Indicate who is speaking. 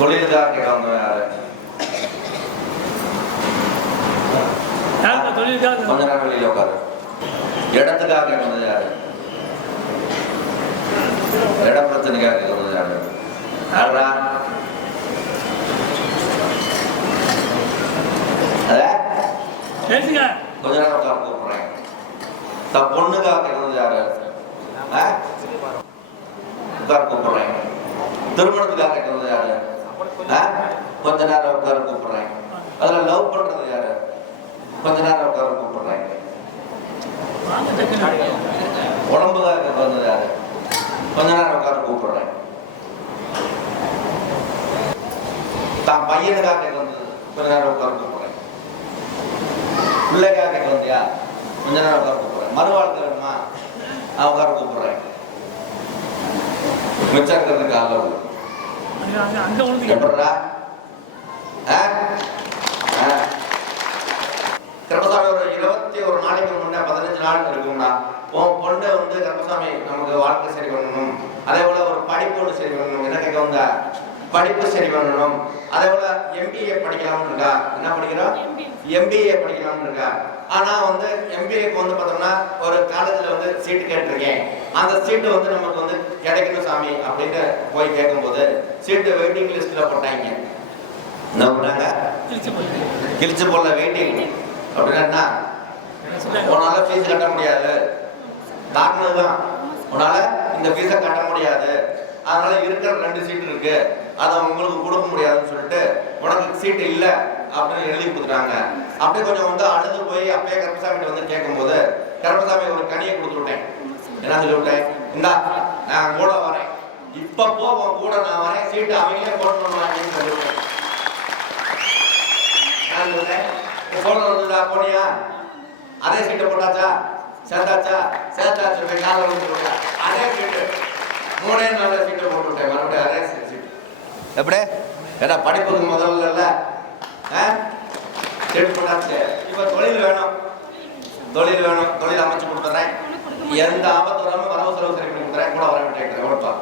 Speaker 1: தொழிலுக்காக கேட்கறவங்க கொஞ்ச நேரம் வெளியில உட்காரு இடத்துக்காக கேட்கறது யாரு இட பிரச்சனைக்காக யாரு யாரா கொஞ்ச நேரம் உட்கார கூப்பிடுறேன் தன் பொண்ணுக்காக யாரு உட்கார கூப்பிடுறேன் திருமணத்துக்காக கேட்கறது யாரு கொஞ்ச நேரம் உட்கார கூப்பிடுறேன் அதுல லவ் பண்றது யாரு? கொஞ்ச நேரம் உட்கார
Speaker 2: டக்குனு.
Speaker 1: உடம்புக்காக கேட்க வந்தது யாரு கொஞ்ச நேரம் உட்கார கூப்பிடுறேன் தான் பையனுக்காக வந்தது கொஞ்ச நேரம் உட்கார கூப்பிடுறேன் பிள்ளைக்காக வந்தியா? கொஞ்ச நேரம் உட்கார கூப்பிடுறேன் மறு வாழ்க்கை வேணுமா? நான் உட்கார கூப்பிடுறேன் மிச்சம் இருக்கிறதுக்கு அளவு
Speaker 2: அங்க உழுந்து
Speaker 1: எப்படா? ஒரு இருபத்தி ஒரு நாளைக்கு முன்னே பதினஞ்சு நாள் இருக்கும்னா உன் பொண்ணு வந்து கர்மசாமி நமக்கு வாழ்க்கை சரி பண்ணணும். அதே போல ஒரு படிப்பு ஒன்று சரி பண்ணணும். என்ன கேட்க வந்த? படிப்பு சரி பண்ணணும். அதே போல எம்பிஏ படிக்கலாம்னு இருக்கா? என்ன படிக்கிறோம் எம்பிஏ படிக்கலாம்னு இருக்கா? ஆனா வந்து எம்பிஏக்கு வந்து பார்த்தோம்னா ஒரு கால சீட்டு கேட்டிருக்கேன். அந்த சீட்டு வந்து நமக்கு வந்து கிடைக்கணும் சாமி அப்படின்னு போய் கேட்கும்போது சீட்டு வெயிட்டிங் லிஸ்ட்ல போட்டாங்க. என்ன பண்ணாங்க கிழிச்சு போடல வெயிட்டிங் அப்படின்னா உன்னால ஃபீஸ் கட்ட முடியாது. காரணம் தான் உன்னால இந்த ஃபீஸை கட்ட முடியாது. அதனால இருக்கிற ரெண்டு சீட் இருக்கு. அதை உங்களுக்கு கொடுக்க முடியாதுன்னு சொல்லிட்டு உனக்கு சீட்டு இல்லை அப்படின்னு எழுதி கொடுத்துட்டாங்க. அப்படியே கொஞ்சம் வந்து அழுது போய் அப்பயே கருப்பசாமி வந்து கேட்கும்போது கர்மசாமி ஒரு கனியை கொடுத்து விட்டேன் என்ன சொல்லி விட்டேன்? இந்தா நான் கூட வரேன். இப்ப போ உன் கூட நான் வரேன். சீட்டு அவங்களே போடணும் அப்படின்னு சொல்லிவிட்டேன் நான் சொல்றேன் போன வந்ததா போனியா? அதே சீட்டை போட்டாச்சா? சேர்த்தாச்சா? சேர்த்தாச்சு போய் காலை அதே சீட்டு. மூணே நாள் சீட்டை போட்டு விட்டேன் மறுபடியும் அதே சீட்டு. எப்படி? ஏன்னா படிப்புக்கு முதல்ல இல்லை. ஆ? சீட்டு போட்டாச்சு. இப்போ தொழில் வேணும். தொழில் வேணும் தொழில் அமைச்சு கொடுத்துறேன். எந்த ஆபத்து வராமல் வரவு செலவு சரி பண்ணி கொடுக்குறேன் கூட வர வேண்டிய ஒருத்தர்